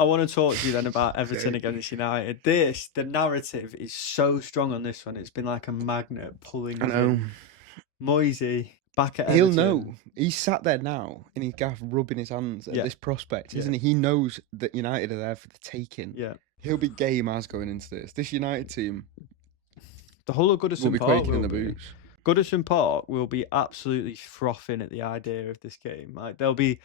I want to talk to you then about Everton against United. The narrative is so strong on this one. It's been like a magnet pulling I us know. in. Moisey back at He'll Everton. know. He's sat there now in his gaff rubbing his hands at this prospect, isn't he? He knows that United are there for the taking. Yeah. He'll be game as going into this. This United team The whole of will Goodison be Park quaking will in the be. boots. Goodison Park will be absolutely frothing at the idea of this game. Like they'll be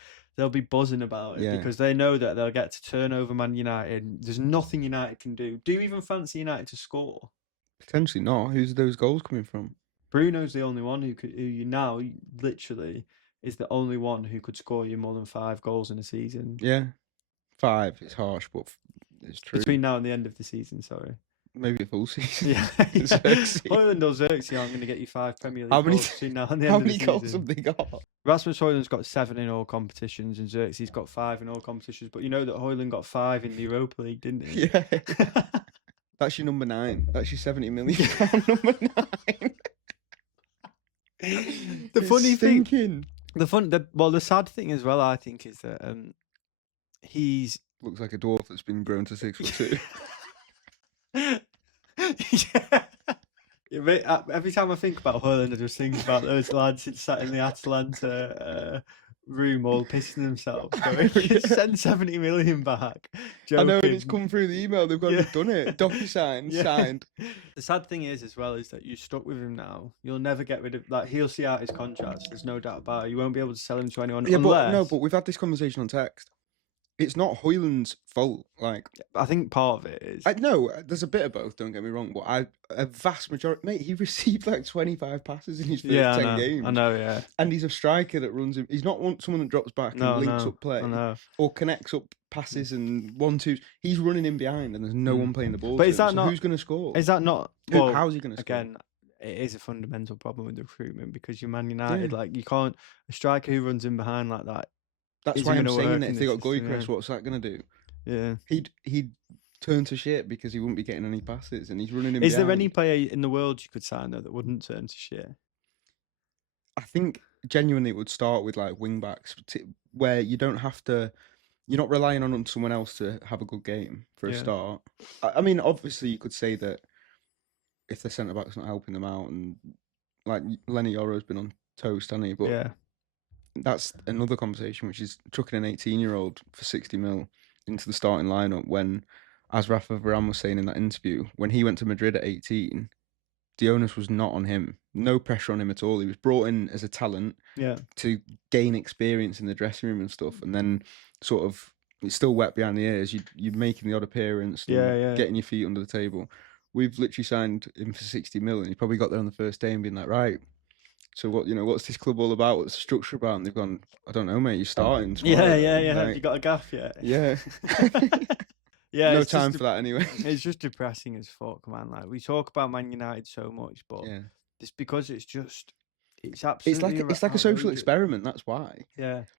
buzzing about it because they know that they'll get to turn over Man United. There's nothing United can do. Do you even fancy United to score? Potentially not. Who's those goals coming from? Bruno's the only one who you now literally is the only one who could score you more than 5 goals in a season. Yeah, 5. It's harsh, but it's true. Between now and the end of the season, sorry. Maybe a full season. Yeah. Højlund or Xerxes aren't going to get you 5 Premier League goals between now and the end of the season. How many goals have they got? Rasmus Højlund's got 7 in all competitions and Xerxes got 5 in all competitions. But you know that Højlund got 5 in the Europa League, didn't he? Yeah. That's your number 9. That's your £70 million number 9. The sad thing as well, I think, is that he's looks like a dwarf that's been grown to 6'2". Yeah. Every time I think about Højlund, I just think about those lads sat in the Atalanta room all pissing themselves. Going, send 70 million back. Joking. I know, and it's come through the email. They've gone and done it. DocuSign, signed. The sad thing is, as well, is that you're stuck with him now. You'll never get rid of. Like, he'll see out his contract. There's no doubt about it. You won't be able to sell him to anyone. Yeah, unless... but we've had this conversation on text. It's not Højlund's fault. Like, I think part of it is. No, there's a bit of both. Don't get me wrong, but a vast majority, mate. He received like 25 passes in his first 10 games. I know, yeah. And he's a striker that runs him. He's not someone that drops back and links up play or connects up passes and 1-2s. He's running in behind, and there's no one playing the ball. But is that not? Who's going to score? Is that not? Well, how's he going to score? Again, it is a fundamental problem with recruitment because you're Man United. Yeah. Like, you can't a striker who runs in behind like that. That's why I'm saying that if they got Goycrest, what's that going to do? Yeah, he'd turn to shit because he wouldn't be getting any passes, and he's running in. Is there any player in the world you could sign though that wouldn't turn to shit? I think genuinely it would start with like wing backs, where you don't have to. You're not relying on someone else to have a good game for a start. I mean, obviously, you could say that if the centre back's not helping them out, and like Lenny Yoro's been on toast, hasn't he? But that's another conversation, which is chucking an 18-year-old for 60 mil into the starting lineup when, as Rafa Varane was saying in that interview, when he went to Madrid at 18, the onus was not on him. No pressure on him at all. He was brought in as a talent to gain experience in the dressing room and stuff, and then sort of it's still wet behind the ears. You're making the odd appearance, getting your feet under the table. We've literally signed him for 60 mil, and he probably got there on the first day and been like, right. So what's this club all about? What's the structure about? And they've gone, I don't know, mate. You're starting. Tomorrow. Yeah. Like, have you got a gaff yet? Yeah. No time for that anyway. It's just depressing as fuck, man. Like, we talk about Man United so much, but it's because it's absolutely. It's like a social experiment. That's why. Yeah.